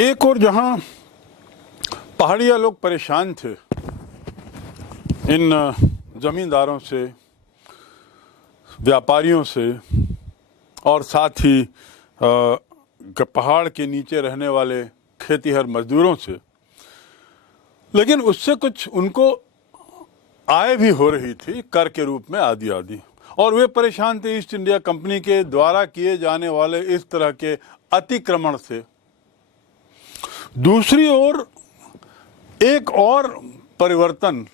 एक और जहां पहाड़िया लोग परेशान थे इन जमींदारों से, व्यापारियों से और साथ ही पहाड़ के नीचे रहने वाले खेतीहर मजदूरों से, लेकिन उससे कुछ उनको आय भी हो रही थी कर के रूप में आदि आदि, और वे परेशान थे ईस्ट इंडिया कंपनी के द्वारा किए जाने वाले इस तरह के अतिक्रमण से। दूसरी ओर एक और परिवर्तन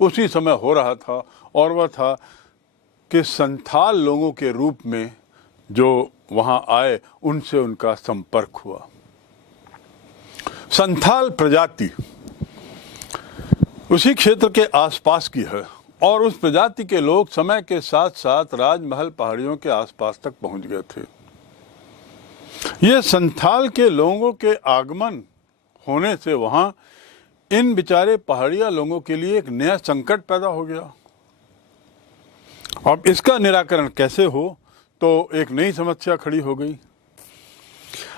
उसी समय हो रहा था, और वह था कि संथाल लोगों के रूप में जो वहां आए उनसे उनका संपर्क हुआ। संथाल प्रजाति उसी क्षेत्र के आसपास की है, और उस प्रजाति के लोग समय के साथ साथ राजमहल पहाड़ियों के आसपास तक पहुंच गए थे। ये संथाल के लोगों के आगमन होने से वहां इन बेचारे पहाड़िया लोगों के लिए एक नया संकट पैदा हो गया। अब इसका निराकरण कैसे हो, तो एक नई समस्या खड़ी हो गई।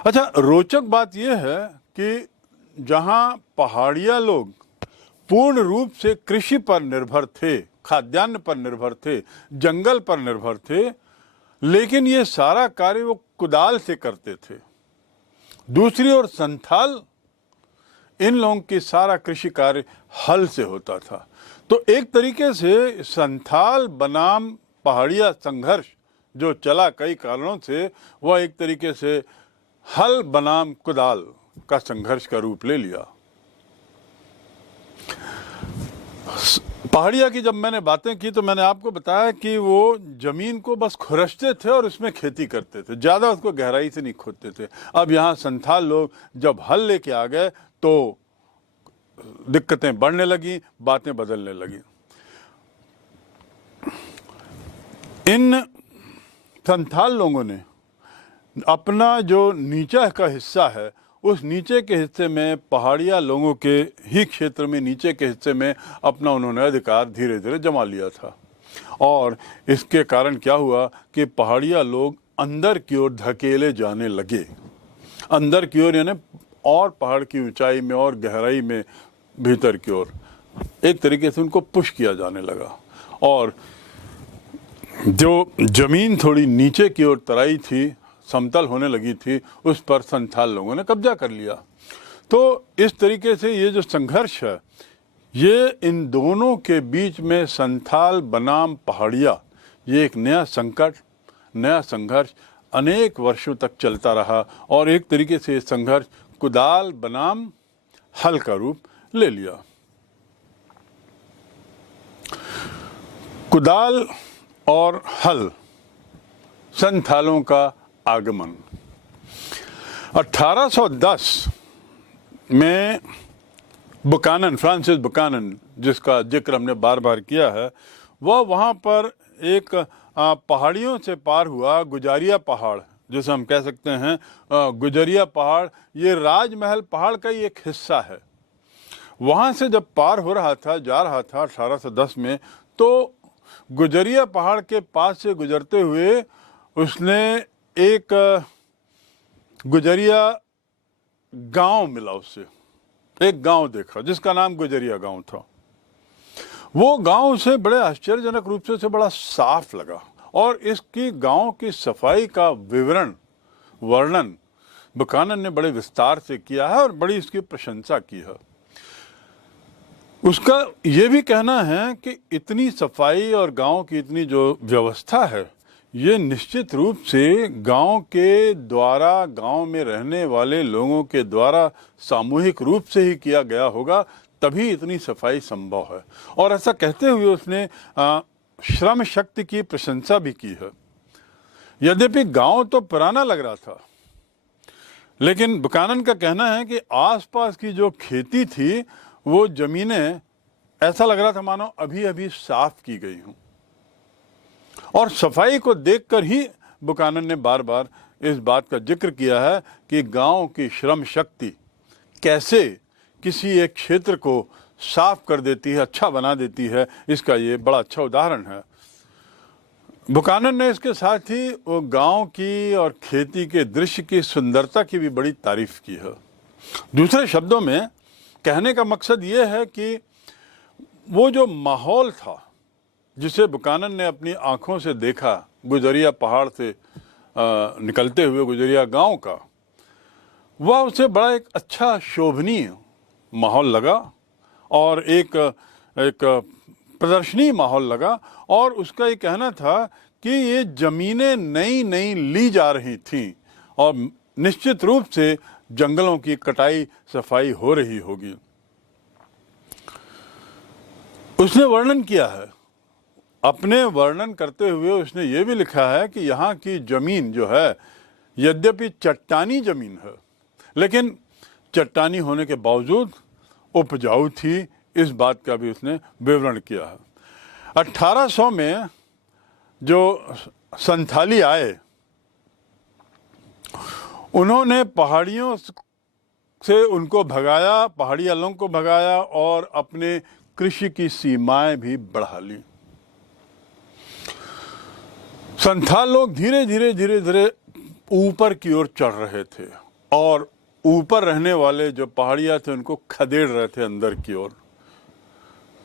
अच्छा, रोचक बात यह है कि जहां पहाड़िया लोग पूर्ण रूप से कृषि पर निर्भर थे, खाद्यान्न पर निर्भर थे, जंगल पर निर्भर थे, लेकिन ये सारा कार्य वो कुदाल से करते थे। दूसरी ओर संथाल, इन लोगों की सारा कृषि कार्य हल से होता था। तो एक तरीके से संथाल बनाम पहाड़िया संघर्ष जो चला कई कारणों से, वह एक तरीके से हल बनाम कुदाल का संघर्ष का रूप ले लिया। पहाड़िया की जब मैंने बातें की तो मैंने आपको बताया कि वो जमीन को बस खुरसते थे और उसमें खेती करते थे, ज़्यादा उसको गहराई से नहीं खोदते थे। अब यहाँ संथाल लोग जब हल लेके आ गए तो दिक्कतें बढ़ने लगी, बातें बदलने लगी। इन संथाल लोगों ने अपना जो नीचा का हिस्सा है, उस नीचे के हिस्से में पहाड़िया लोगों के ही क्षेत्र में नीचे के हिस्से में अपना उन्होंने अधिकार धीरे धीरे जमा लिया था। और इसके कारण क्या हुआ कि पहाड़िया लोग अंदर की ओर धकेले जाने लगे, अंदर की ओर, यानी और पहाड़ की ऊंचाई में और गहराई में भीतर की ओर एक तरीके से उनको पुश किया जाने लगा। और जो जमीन थोड़ी नीचे की ओर तराई थी, समतल होने लगी थी, उस पर संथाल लोगों ने कब्जा कर लिया। तो इस तरीके से ये जो संघर्ष है, ये इन दोनों के बीच में संथाल बनाम पहाड़िया, ये एक नया संकट, नया संघर्ष अनेक वर्षों तक चलता रहा, और एक तरीके से ये संघर्ष कुदाल बनाम हल का रूप ले लिया। कुदाल और हल, संथालों का आगमन। 1810 में बुकानन, फ्रांसिस बुकानन, जिसका जिक्र हमने बार बार किया है, वह वहाँ पर एक पहाड़ियों से पार हुआ, गुजारिया पहाड़ जिसे हम कह सकते हैं, गुजरिया पहाड़, ये राजमहल पहाड़ का ही एक हिस्सा है। वहाँ से जब पार हो रहा था, जा रहा था 1810 में, तो गुजरिया पहाड़ के पास से गुजरते हुए उसने एक गुजरिया गांव मिला, उससे एक गांव देखा जिसका नाम गुजरिया गांव था। वो गांव उसे बड़े आश्चर्यजनक रूप से उसे बड़ा साफ लगा, और इसकी गांव की सफाई का वर्णन बुकानन ने बड़े विस्तार से किया है और बड़ी इसकी प्रशंसा की है। उसका ये भी कहना है कि इतनी सफाई और गांव की इतनी जो व्यवस्था है, ये निश्चित रूप से गांव के द्वारा, गांव में रहने वाले लोगों के द्वारा सामूहिक रूप से ही किया गया होगा, तभी इतनी सफाई संभव है। और ऐसा कहते हुए उसने श्रम शक्ति की प्रशंसा भी की है। यद्यपि गांव तो पुराना लग रहा था, लेकिन बुकानन का कहना है कि आसपास की जो खेती थी, वो जमीनें ऐसा लग रहा था मानो अभी अभी साफ की गई हूं। और सफाई को देखकर ही बुकानन ने बार बार इस बात का जिक्र किया है कि गांव की श्रम शक्ति कैसे किसी एक क्षेत्र को साफ कर देती है, अच्छा बना देती है, इसका ये बड़ा अच्छा उदाहरण है। बुकानन ने इसके साथ ही वो गांव की और खेती के दृश्य की सुंदरता की भी बड़ी तारीफ की है। दूसरे शब्दों में कहने का मकसद ये है कि वो जो माहौल था जिसे बुकानन ने अपनी आंखों से देखा गुजरिया पहाड़ से निकलते हुए गुजरिया गांव का, वह उसे बड़ा एक अच्छा शोभनीय माहौल लगा और एक प्रदर्शनीय माहौल लगा। और उसका ये कहना था कि ये ज़मीनें नई नई ली जा रही थीं और निश्चित रूप से जंगलों की कटाई सफाई हो रही होगी। उसने वर्णन किया है, अपने वर्णन करते हुए उसने ये भी लिखा है कि यहाँ की ज़मीन जो है यद्यपि चट्टानी ज़मीन है, लेकिन चट्टानी होने के बावजूद उपजाऊ थी। इस बात का भी उसने विवरण किया है। 1800 में जो संथाली आए, उन्होंने पहाड़ियों से उनको भगाया, पहाड़िया लोगों को भगाया और अपने कृषि की सीमाएं भी बढ़ा ली। संथाल लोग धीरे धीरे ऊपर की ओर चढ़ रहे थे और ऊपर रहने वाले जो पहाड़िया थे उनको खदेड़ रहे थे अंदर की ओर।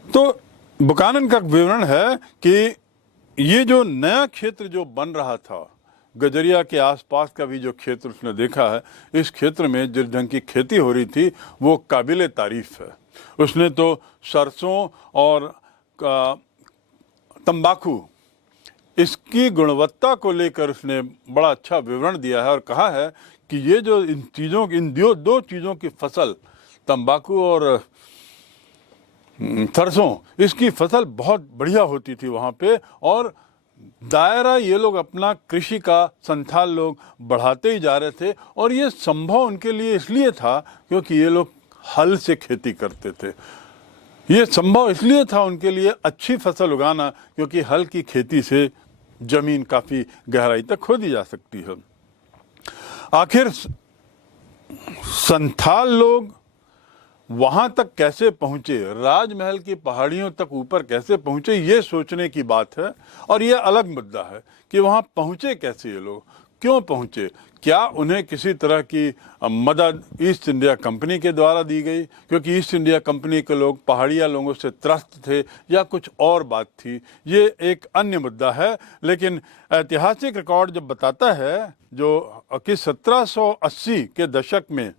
तो बुकानन का विवरण है कि ये जो नया क्षेत्र जो बन रहा था, गजरिया के आसपास का भी जो क्षेत्र उसने देखा है, इस क्षेत्र में जिस ढंग की खेती हो रही थी वो काबिले तारीफ है। उसने तो सरसों और तंबाकू इसकी गुणवत्ता को लेकर उसने बड़ा अच्छा विवरण दिया है और कहा है कि ये जो इन दो चीज़ों की फसल, तंबाकू और सरसों, इसकी फसल बहुत बढ़िया होती थी वहाँ पे। और दायरा ये लोग अपना कृषि का संथाल लोग बढ़ाते ही जा रहे थे और ये संभव उनके लिए इसलिए था क्योंकि ये लोग हल से खेती करते थे। ये संभव इसलिए था उनके लिए अच्छी फसल उगाना क्योंकि हल की खेती से जमीन काफ़ी गहराई तक खोदी जा सकती है। आखिर संथाल लोग वहाँ तक कैसे पहुँचे, राजमहल की पहाड़ियों तक ऊपर कैसे पहुँचे, ये सोचने की बात है। और ये अलग मुद्दा है कि वहाँ पहुँचे कैसे ये लोग, क्यों पहुँचे, क्या उन्हें किसी तरह की मदद ईस्ट इंडिया कंपनी के द्वारा दी गई क्योंकि ईस्ट इंडिया कंपनी के लोग पहाड़िया लोगों से त्रस्त थे, या कुछ और बात थी, ये एक अन्य मुद्दा है। लेकिन ऐतिहासिक रिकॉर्ड जब बताता है जो कि 1780 के दशक में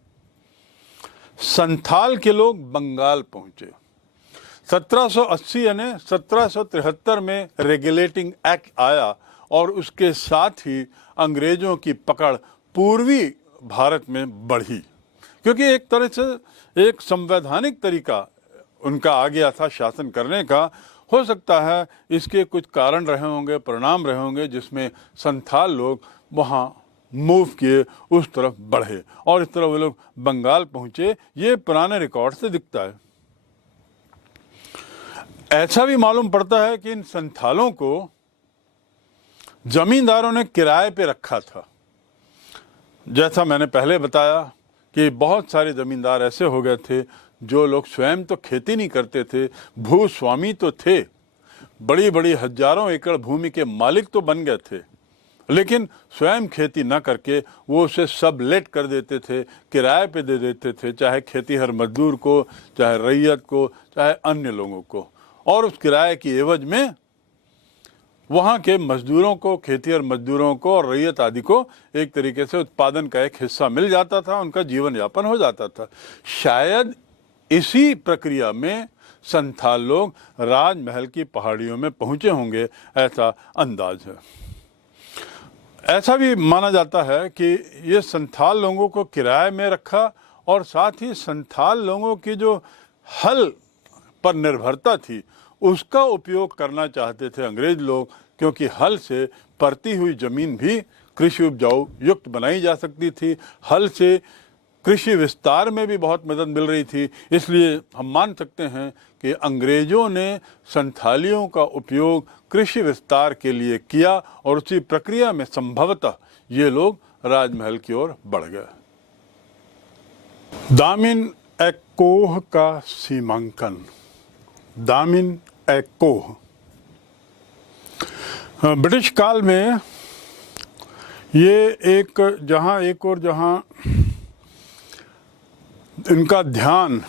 संथाल के लोग बंगाल पहुंचे। 1780 यानी 1773 में रेगुलेटिंग एक्ट आया और उसके साथ ही अंग्रेजों की पकड़ पूर्वी भारत में बढ़ी क्योंकि एक तरह से एक संवैधानिक तरीका उनका आ गया था शासन करने का। हो सकता है इसके कुछ कारण रहे होंगे, परिणाम रहे होंगे जिसमें संथाल लोग वहाँ मूव किए, उस तरफ बढ़े और इस तरह वे लोग बंगाल पहुंचे। ये पुराने रिकॉर्ड से दिखता है। ऐसा भी मालूम पड़ता है कि इन संथालों को जमींदारों ने किराए पे रखा था। जैसा मैंने पहले बताया कि बहुत सारे जमींदार ऐसे हो गए थे जो लोग स्वयं तो खेती नहीं करते थे, भूस्वामी तो थे, बड़ी बड़ी हजारों एकड़ भूमि के मालिक तो बन गए थे, लेकिन स्वयं खेती न करके वो उसे सबलेट कर देते थे, किराए पे दे देते थे, चाहे खेतीहर मजदूर को, चाहे रैयत को, चाहे अन्य लोगों को। और उस किराए की एवज में वहाँ के मजदूरों को, खेतीहर मजदूरों को और रैयत आदि को एक तरीके से उत्पादन का एक हिस्सा मिल जाता था, उनका जीवन यापन हो जाता था। शायद इसी प्रक्रिया में संथाल लोग राजमहल की पहाड़ियों में पहुँचे होंगे, ऐसा अंदाज है। ऐसा भी माना जाता है कि ये संथाल लोगों को किराए में रखा और साथ ही संथाल लोगों की जो हल पर निर्भरता थी उसका उपयोग करना चाहते थे अंग्रेज लोग, क्योंकि हल से परती हुई ज़मीन भी कृषि उपजाऊ युक्त बनाई जा सकती थी। हल से कृषि विस्तार में भी बहुत मदद मिल रही थी। इसलिए हम मान सकते हैं कि अंग्रेज़ों ने संथालियों का उपयोग कृषि विस्तार के लिए किया और उसी प्रक्रिया में संभवतः ये लोग राजमहल की ओर बढ़ गए। दामिन एक कोह का सीमांकन। दामिन एक कोह। ब्रिटिश काल में ये एक जहाँ इनका ध्यान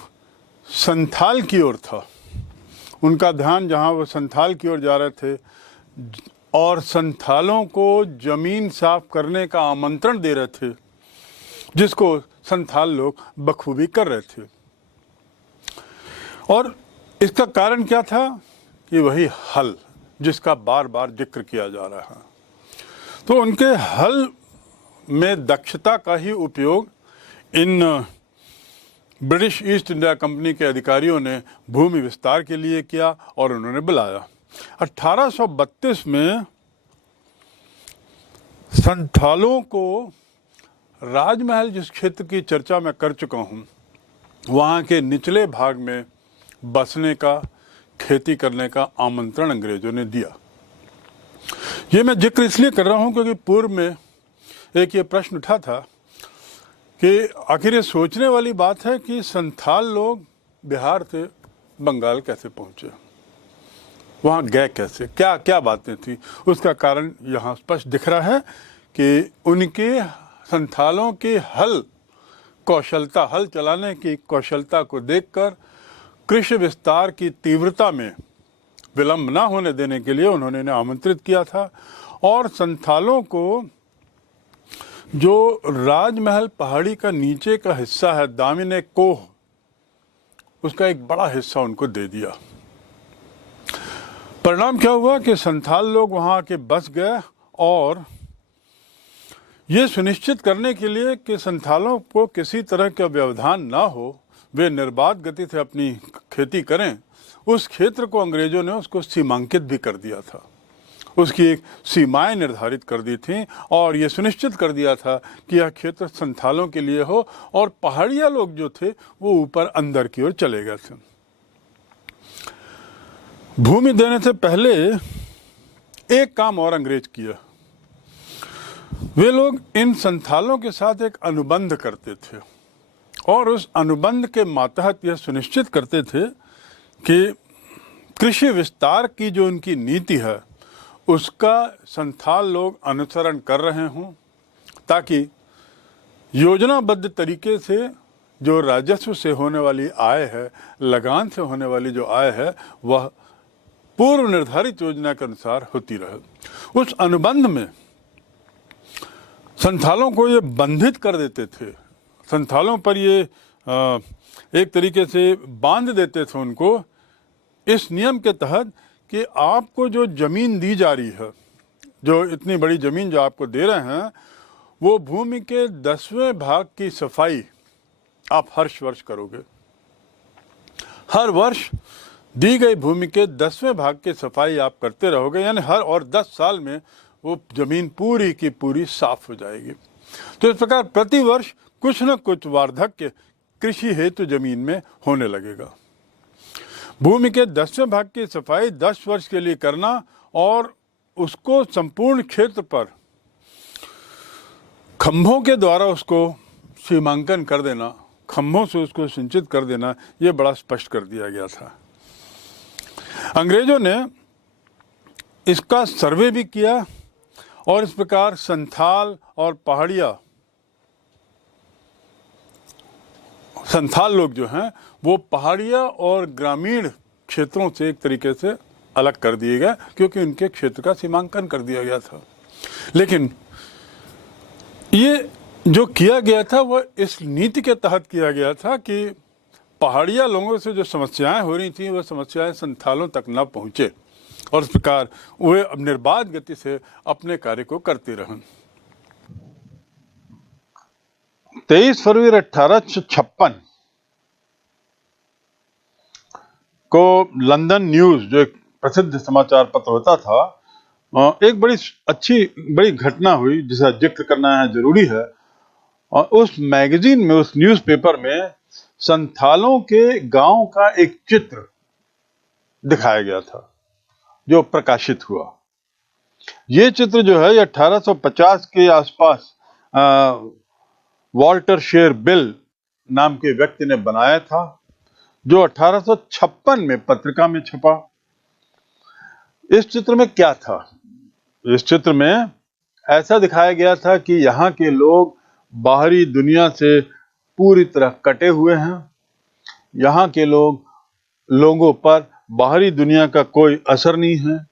संथाल की ओर था, उनका ध्यान जहाँ वो संथाल की ओर जा रहे थे और संथालों को जमीन साफ करने का आमंत्रण दे रहे थे, जिसको संथाल लोग बखूबी कर रहे थे। और इसका कारण क्या था कि वही हल जिसका बार बार जिक्र किया जा रहा है। तो उनके हल में दक्षता का ही उपयोग in British east India company के अधिकारियों ने भूमि विस्तार के लिए किया और उन्होंने बुलाया। 1832 में संथालों को राजमहल, जिस क्षेत्र की चर्चा मैं कर चुका हूँ, वहाँ के निचले भाग में बसने का, खेती करने का आमंत्रण अंग्रेजों ने दिया। ये मैं जिक्र इसलिए कर रहा हूँ क्योंकि पूर्व में एक ये प्रश्न उठा था कि आखिर ये सोचने वाली बात है कि संथाल लोग बिहार से बंगाल कैसे पहुँचे, वहाँ गए कैसे, क्या क्या बातें थी। उसका कारण यहाँ स्पष्ट दिख रहा है कि उनके संथालों की हल चलाने की कौशलता को देखकर कृषि विस्तार की तीव्रता में विलंब न होने देने के लिए उन्होंने इन्हें आमंत्रित किया था। और संथालों को जो राजमहल पहाड़ी का नीचे का हिस्सा है, दामिने कोह, उसका एक बड़ा हिस्सा उनको दे दिया। परिणाम क्या हुआ कि संथाल लोग वहाँ आके बस गए और ये सुनिश्चित करने के लिए कि संथालों को किसी तरह का व्यवधान ना हो, वे निर्बाध गति से अपनी खेती करें, उस क्षेत्र को अंग्रेजों ने उसको सीमांकित भी कर दिया था। उसकी एक सीमाएं निर्धारित कर दी थी और ये सुनिश्चित कर दिया था कि यह क्षेत्र संथालों के लिए हो और पहाड़िया लोग जो थे वो ऊपर अंदर की ओर चले गए थे। भूमि देने से पहले एक काम और अंग्रेज किया। वे लोग इन संथालों के साथ एक अनुबंध करते थे और उस अनुबंध के मातहत यह सुनिश्चित करते थे कि कृषि विस्तार की जो उनकी नीति है उसका संथाल लोग अनुसरण कर रहे हों, ताकि योजनाबद्ध तरीके से जो राजस्व से होने वाली आय है, लगान से होने वाली जो आय है, वह पूर्व निर्धारित योजना के अनुसार होती रहे। उस अनुबंध में संथालों को ये बंधित कर देते थे, संथालों पर ये एक तरीके से बांध देते थे उनको इस नियम के तहत कि आपको जो ज़मीन दी जा रही है, जो इतनी बड़ी ज़मीन जो आपको दे रहे हैं, वो भूमि के 10वें भाग की सफाई आप हर वर्ष करोगे। हर वर्ष दी गई भूमि के 10वें भाग की सफाई आप करते रहोगे, यानी हर और 10 साल में वो ज़मीन पूरी की पूरी साफ हो जाएगी। तो इस प्रकार प्रति वर्ष कुछ न कुछ वार्धक्य कृषि हेतु जमीन में होने लगेगा। भूमि के 10वें भाग की सफाई 10 वर्ष के लिए करना और उसको संपूर्ण क्षेत्र पर खंभों के द्वारा उसको सीमांकन कर देना, खंभों से उसको सिंचित कर देना, ये बड़ा स्पष्ट कर दिया गया था। अंग्रेजों ने इसका सर्वे भी किया और इस प्रकार संथाल और पहाड़िया संथाल लोग जो हैं वो पहाड़िया और ग्रामीण क्षेत्रों से एक तरीके से अलग कर दिए गए, क्योंकि उनके क्षेत्र का सीमांकन कर दिया गया था। लेकिन ये जो किया गया था वह इस नीति के तहत किया गया था कि पहाड़िया लोगों से जो समस्याएं हो रही थी वह समस्याएं संथालों तक न पहुँचे और इस प्रकार वे अब निर्बाध गति से अपने कार्य को करते रहें। 23 फरवरी 1856 को लंदन न्यूज, जो एक प्रसिद्ध समाचार पत्र होता था, एक बड़ी घटना हुई जिसका जिक्र करना है जरूरी है। और उस मैगजीन में, उस न्यूज़पेपर में संथालों के गांव का एक चित्र दिखाया गया था जो प्रकाशित हुआ। ये चित्र जो है 1850 के आसपास वॉल्टर शेर बिल नाम के व्यक्ति ने बनाया था, जो 1856 में पत्रिका में छपा। इस चित्र में क्या था? इस चित्र में ऐसा दिखाया गया था कि यहाँ के लोग बाहरी दुनिया से पूरी तरह कटे हुए हैं। यहाँ के लोगों पर बाहरी दुनिया का कोई असर नहीं है।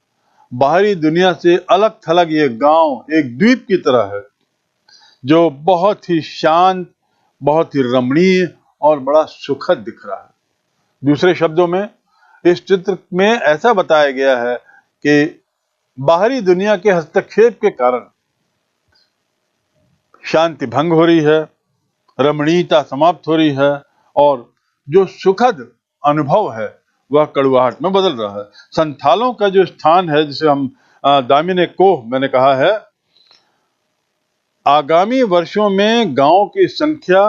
बाहरी दुनिया से अलग थलग ये गांव एक द्वीप की तरह है, जो बहुत ही शांत, बहुत ही रमणीय और बड़ा सुखद दिख रहा है। दूसरे शब्दों में इस चित्र में ऐसा बताया गया है कि बाहरी दुनिया के हस्तक्षेप के कारण शांति भंग हो रही है, रमणीयता समाप्त हो रही है और जो सुखद अनुभव है वह कड़वाहट में बदल रहा है। संथालों का जो स्थान है, जिसे हम दामिने कोह मैंने कहा है, आगामी वर्षों में गांव की संख्या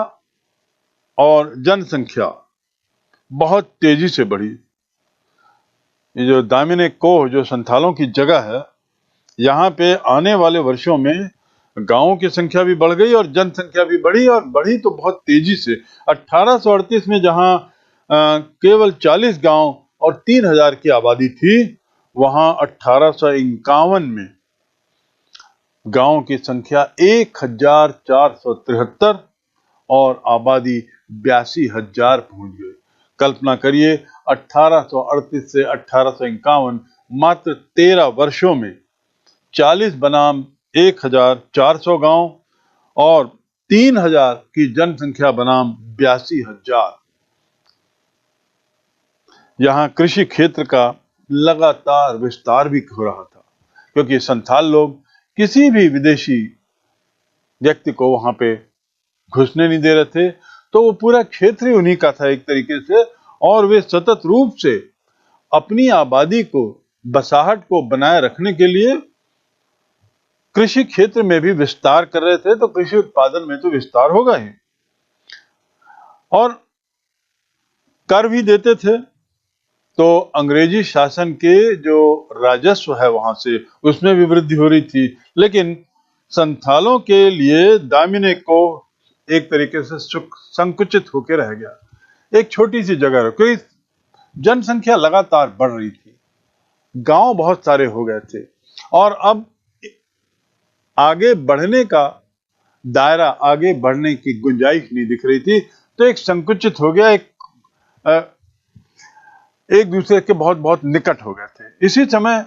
और जनसंख्या बहुत तेजी से बढ़ी। ये जो दामिने कोह जो संथालों की जगह है, यहाँ पे आने वाले वर्षों में गांवों की संख्या भी बढ़ गई और जनसंख्या भी बढ़ी, और बढ़ी तो बहुत तेजी से। 1838 में जहां केवल 40 गांव और 3000 की आबादी थी, वहां 1851 में गांवों की संख्या 1473 और आबादी 82,000 पहुंच गई। कल्पना करिए, 1838 से 1851 मात्र 13 वर्षों में 40 बनाम 1400 गांव और 3000 की जनसंख्या बनाम 82,000। यहाँ कृषि क्षेत्र का लगातार विस्तार भी हो रहा था, क्योंकि संथाल लोग किसी भी विदेशी व्यक्ति को वहां पे घुसने नहीं दे रहे थे, तो वो पूरा क्षेत्र ही उन्हीं का था एक तरीके से, और वे सतत रूप से अपनी आबादी को, बसाहट को बनाए रखने के लिए कृषि क्षेत्र में भी विस्तार कर रहे थे। तो कृषि उत्पादन में तो विस्तार होगा ही, और कर भी देते थे। तो अंग्रेजी शासन के जो राजस्व है वहां से, उसमें भी वृद्धि हो रही थी। लेकिन संथालों के लिए दामिने को एक तरीके से संकुचित होकर रह गया, एक छोटी सी जगह, क्योंकि जनसंख्या लगातार बढ़ रही थी, गांव बहुत सारे हो गए थे, और अब आगे बढ़ने का दायरा, आगे बढ़ने की गुंजाइश नहीं दिख रही थी। तो एक संकुचित हो गया, एक दूसरे के बहुत बहुत निकट हो गए थे। इसी समय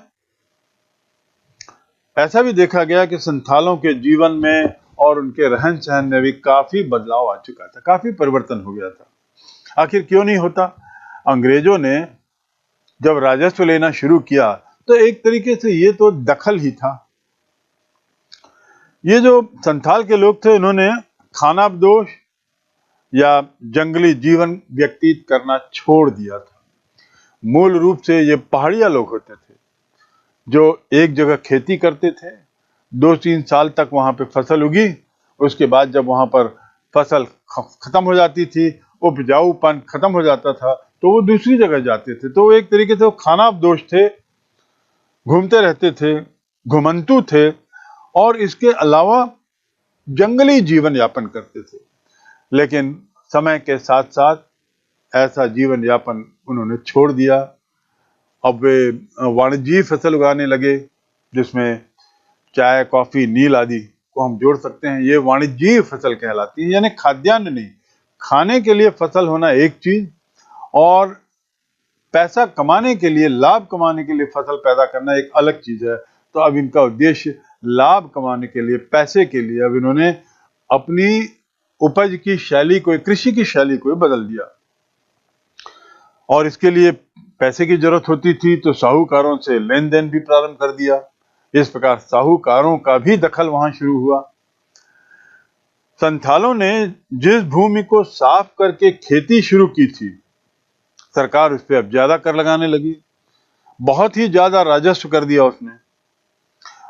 ऐसा भी देखा गया कि संथालों के जीवन में और उनके रहन सहन में भी काफी बदलाव आ चुका था, काफी परिवर्तन हो गया था। आखिर क्यों नहीं होता? अंग्रेजों ने जब राजस्व लेना शुरू किया तो एक तरीके से ये तो दखल ही था। ये जो संथाल के लोग थे, इन्होंने खानाबदोश या जंगली जीवन व्यतीत करना छोड़ दिया था। मूल रूप से ये पहाड़िया लोग होते थे जो एक जगह खेती करते थे, 2-3 साल तक वहां पे फसल उगी, उसके बाद जब वहां पर फसल खत्म हो जाती थी, उपजाऊपन खत्म हो जाता था, तो वो दूसरी जगह जाते थे। तो एक तरीके से वो खानाबदोश थे, घूमते रहते थे, घुमंतू थे, और इसके अलावा जंगली जीवन यापन करते थे। लेकिन समय के साथ साथ ऐसा जीवन यापन उन्होंने छोड़ दिया। अब वे वाणिज्यिक फसल उगाने लगे, जिसमें चाय, कॉफी, नील आदि को हम जोड़ सकते हैं। ये वाणिज्यिक फसल कहलाती है, यानी खाद्यान्न नहीं, खाने के लिए फसल होना एक चीज, और पैसा कमाने के लिए, लाभ कमाने के लिए फसल पैदा करना एक अलग चीज है। तो अब इनका उद्देश्य लाभ कमाने के लिए, पैसे के लिए, अब इन्होंने अपनी उपज की शैली को, कृषि की शैली को बदल दिया, और इसके लिए पैसे की जरूरत होती थी, तो साहूकारों से लेन देन भी प्रारंभ कर दिया। इस प्रकार साहूकारों का भी दखल वहां शुरू हुआ। संथालों ने जिस भूमि को साफ करके खेती शुरू की थी, सरकार उस पर अब ज्यादा कर लगाने लगी, बहुत ही ज्यादा राजस्व कर दिया उसने,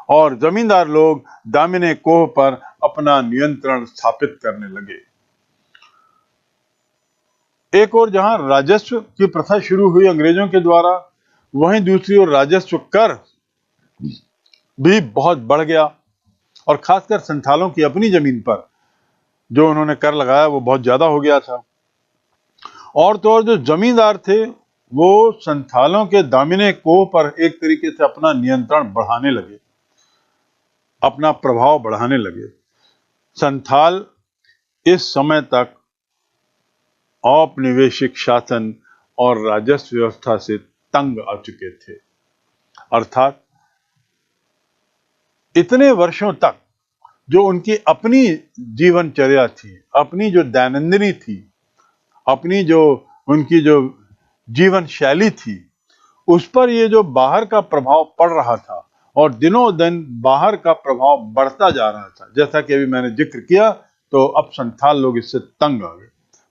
और जमींदार लोग दामिने कोह पर अपना नियंत्रण स्थापित करने लगे। एक और जहां राजस्व की प्रथा शुरू हुई अंग्रेजों के द्वारा, वहीं दूसरी ओर राजस्व कर भी बहुत बढ़ गया, और खासकर संथालों की अपनी जमीन पर जो उन्होंने कर लगाया वो बहुत ज्यादा हो गया था। और तो और जो जमींदार थे वो संथालों के दामिने कोह पर एक तरीके से अपना नियंत्रण बढ़ाने लगे। अपना प्रभाव बढ़ाने लगे। संथाल इस समय तक औपनिवेशिक शासन और राजस्व व्यवस्था से तंग आ चुके थे। अर्थात इतने वर्षों तक जो उनकी अपनी जीवनचर्या थी, अपनी जो दैनंदिनी थी, अपनी जो उनकी जो जीवन शैली थी, उस पर ये जो बाहर का प्रभाव पड़ रहा था और दिनों दिन बाहर का प्रभाव बढ़ता जा रहा था। जैसा कि अभी मैंने जिक्र किया, तो अब संथाल लोग इससे तंग आ गए,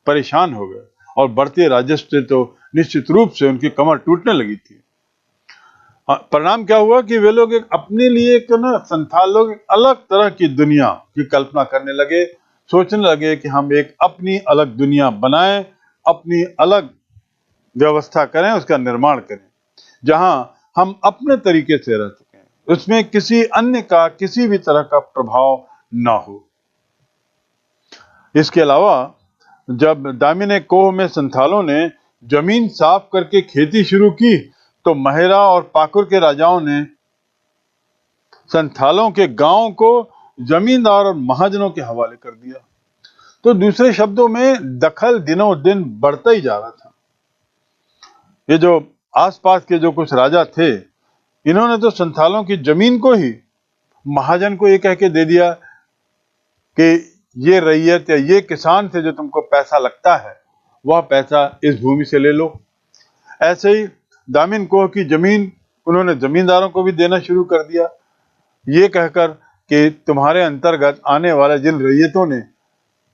परेशान हो गए और बढ़ते राजस्व से तो निश्चित रूप से उनकी कमर टूटने लगी थी। परिणाम क्या हुआ कि वे लोग एक अपने लिए एक संथाल लोग एक अलग तरह की दुनिया की कल्पना करने लगे, सोचने लगे कि हम एक अपनी अलग दुनिया बनाएं, अपनी अलग व्यवस्था करें, उसका निर्माण करें, जहां हम अपने तरीके से रह सकें, उसमें किसी अन्य का किसी भी तरह का प्रभाव ना हो। इसके अलावा जब दामिनी कोह में संथालों ने जमीन साफ करके खेती शुरू की, तो महिरा और पाकुर के राजाओं ने संथालों के गांव को जमींदार और महाजनों के हवाले कर दिया। तो दूसरे शब्दों में दखल दिनों दिन बढ़ता ही जा रहा था। ये जो आसपास के जो कुछ राजा थे, इन्होंने तो संथालों की जमीन को ही महाजन को ये कह के दे दिया कि ये रैयत या ये किसान से जो तुमको पैसा लगता है, वह पैसा इस भूमि से ले लो। ऐसे ही दामिन कोह की जमीन उन्होंने जमींदारों को भी देना शुरू कर दिया, ये कहकर कि तुम्हारे अंतर्गत आने वाले जिन रैयतों ने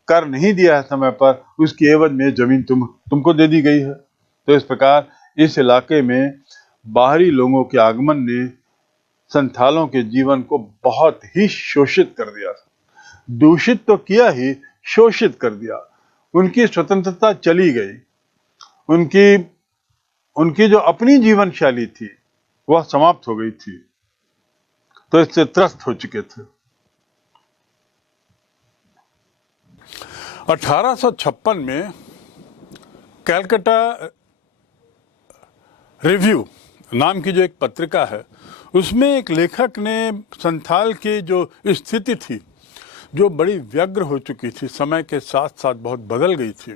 कर नहीं दिया है समय पर, उसकी एवज में जमीन तुमको दे दी गई है। तो इस प्रकार इस इलाके में बाहरी लोगों के आगमन ने संथालों के जीवन को बहुत ही शोषित कर दिया था। दूषित तो किया ही, शोषित कर दिया। उनकी स्वतंत्रता चली गई, उनकी जो अपनी जीवन शैली थी वह समाप्त हो गई थी। तो इससे त्रस्त हो चुके थे। 1856 में कैलकाटा रिव्यू नाम की जो एक पत्रिका है, उसमें एक लेखक ने संथाल की जो स्थिति थी, जो बड़ी व्यग्र हो चुकी थी, समय के साथ साथ बहुत बदल गई थी,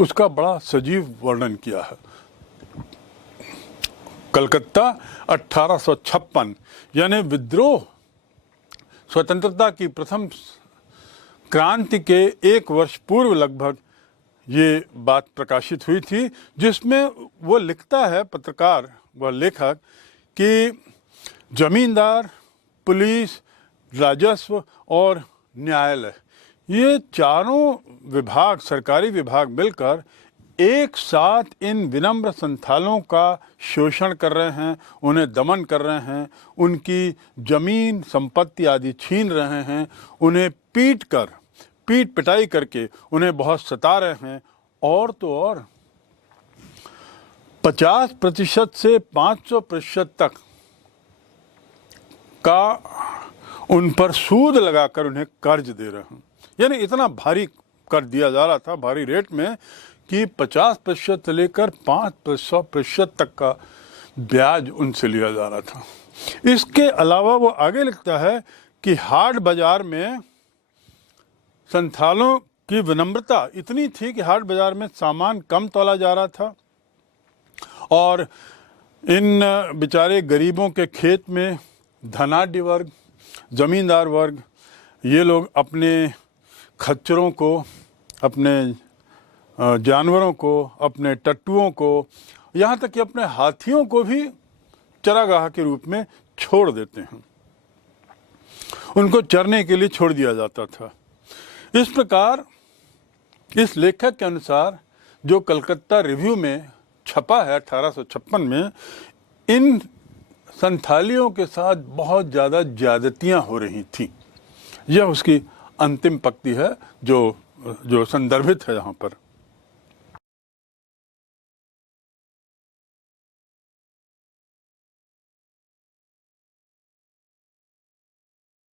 उसका बड़ा सजीव वर्णन किया है। कलकत्ता 1856 यानी विद्रोह, स्वतंत्रता की प्रथम क्रांति के एक वर्ष पूर्व लगभग ये बात प्रकाशित हुई थी, जिसमें वो लिखता है, पत्रकार व लेखक, कि जमींदार, पुलिस, राजस्व और न्यायालय, ये चारों विभाग, सरकारी विभाग मिलकर एक साथ इन विनम्र संथालों का शोषण कर रहे हैं, उन्हें दमन कर रहे हैं, उनकी जमीन संपत्ति आदि छीन रहे हैं, उन्हें पीट पिटाई करके उन्हें बहुत सता रहे हैं। और तो और 50% से 500% तक का उन पर सूद लगाकर उन्हें कर्ज दे रहे हैं। यानी इतना भारी कर दिया जा रहा था, भारी रेट में, कि 50% से लेकर 500% तक का ब्याज उनसे लिया जा रहा था। इसके अलावा वो आगे लिखता है कि हाट बाजार में संथालों की विनम्रता इतनी थी कि हाट बाजार में सामान कम तोला जा रहा था और इन बेचारे गरीबों के खेत में धनाढ्य वर्ग, जमींदार वर्ग, ये लोग अपने खच्चरों को, अपने जानवरों को, अपने टट्टुओं को, यहाँ तक कि अपने हाथियों को भी चरागाह के रूप में छोड़ देते हैं। उनको चरने के लिए छोड़ दिया जाता था। इस प्रकार इस लेखक के अनुसार जो कलकत्ता रिव्यू में छपा है 1856 में, इन संथालियों के साथ बहुत ज़्यादा ज्यादतियाँ हो रही थीं। यह उसकी अंतिम पंक्ति है जो संदर्भित है यहाँ पर।